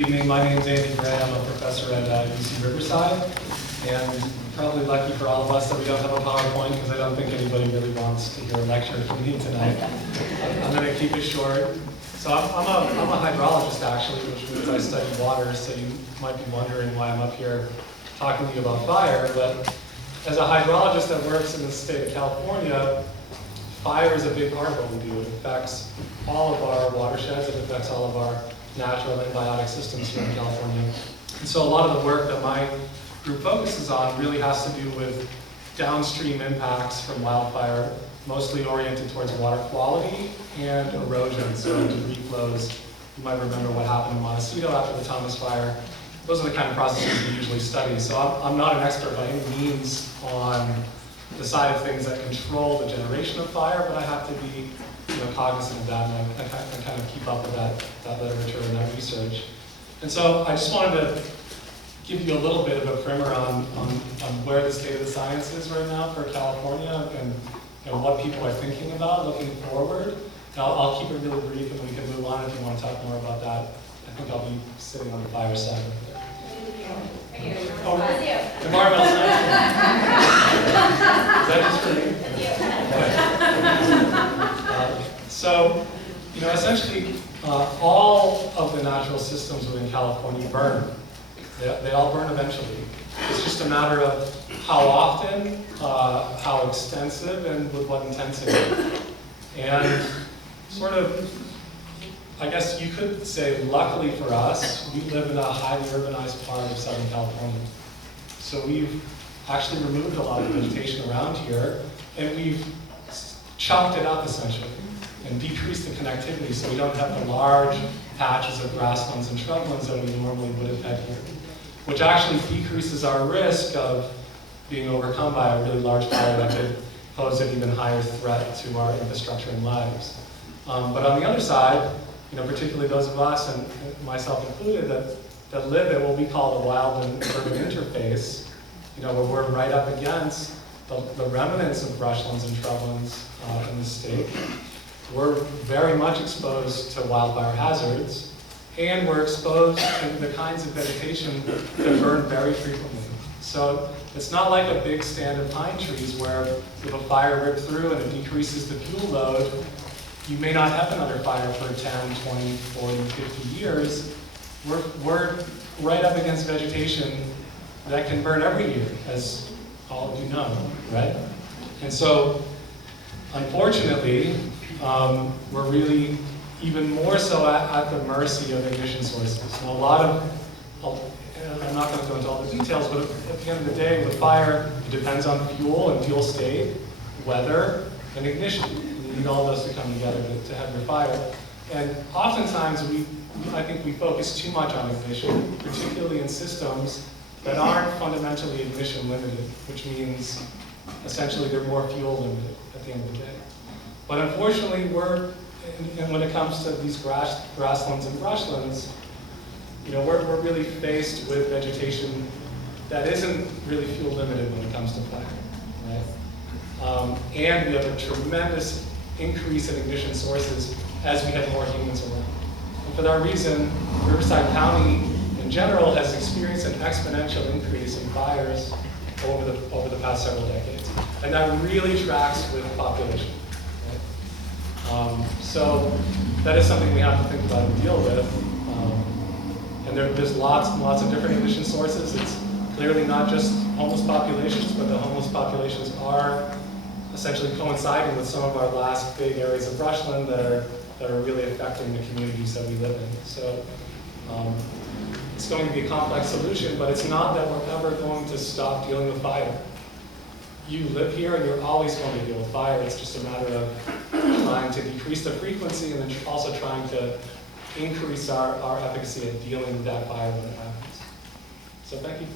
Good evening, my name is Andy Gray. I'm a professor at UC Riverside, and probably lucky for all of us that we don't have a PowerPoint because I don't think anybody really wants to hear a lecture from me tonight. I'm going to keep it short. So I'm a hydrologist actually, which means I study water, so you might be wondering why I'm up here talking to you about fire, but as a hydrologist that works in the state of California, fire is a big part of what we do. It affects all of our watersheds, it affects all of our natural and biotic systems here in California. And so a lot of the work that my group focuses on really has to do with downstream impacts from wildfire, mostly oriented towards water quality and erosion, so debris flows. You might remember what happened in Montecito after the Thomas fire. Those are the kind of processes we usually study. So I'm not an expert by any means on the side of things that control the generation of fire, but I have to be cognizant of that, and I kind of keep up with that literature and that research. And so I just wanted to give you a little bit of a primer on where the state of the science is right now for California and what people are thinking about looking forward. And I'll keep it really brief and we can move on if you want to talk more about that. I think I'll be sitting on the fire side of it. Oh, environmental science. Is that just for me? So, essentially, all of the natural systems within California burn. They all burn eventually. It's just a matter of how often, how extensive, and with what intensity. And sort of, I guess you could say, luckily for us, we live in a highly urbanized part of Southern California. So we've actually removed a lot of vegetation around here, and we've chopped it up essentially, and decreased the connectivity so we don't have the large patches of grasslands and shrublands that we normally would have had here, which actually decreases our risk of being overcome by a really large fire that could pose an even higher threat to our infrastructure and lives. But on the other side, particularly those of us, and myself included, that live at what we call the wild and urban interface, where we're right up against the remnants of brushlands and shrublands in the state. We're very much exposed to wildfire hazards, and we're exposed to the kinds of vegetation that burn very frequently. So it's not like a big stand of pine trees where if a fire ripped through and it decreases the fuel load, you may not have another fire for 10, 20, 40, 50 years. We're right up against vegetation that can burn every year, as all of you know, right? And so, unfortunately, we're really even more so at the mercy of ignition sources. Now, I'm not going to go into all the details, but at the end of the day, with fire, it depends on fuel and fuel state, weather, and ignition. You need all those to come together to have your fire. And oftentimes, I think we focus too much on ignition, particularly in systems that aren't fundamentally ignition limited, which means essentially they're more fuel limited at the end of the day. But unfortunately, and when it comes to these grasslands and brushlands, we're really faced with vegetation that isn't really fuel limited when it comes to fire, right? And we have a tremendous increase in ignition sources as we have more humans around. And for that reason, Riverside County in general has experienced an exponential increase in fires over the past several decades. And that really tracks with population. So that is something we have to think about and deal with. And there's lots and lots of different ignition sources. It's clearly not just homeless populations, but the homeless populations are essentially coinciding with some of our last big areas of brushland that are really affecting the communities that we live in. So it's going to be a complex solution, but it's not that we're ever going to stop dealing with fire. You live here and you're always going to deal with fire. It's just a matter of trying to decrease the frequency and then also trying to increase our efficacy at dealing with that fire when it happens. So thank you.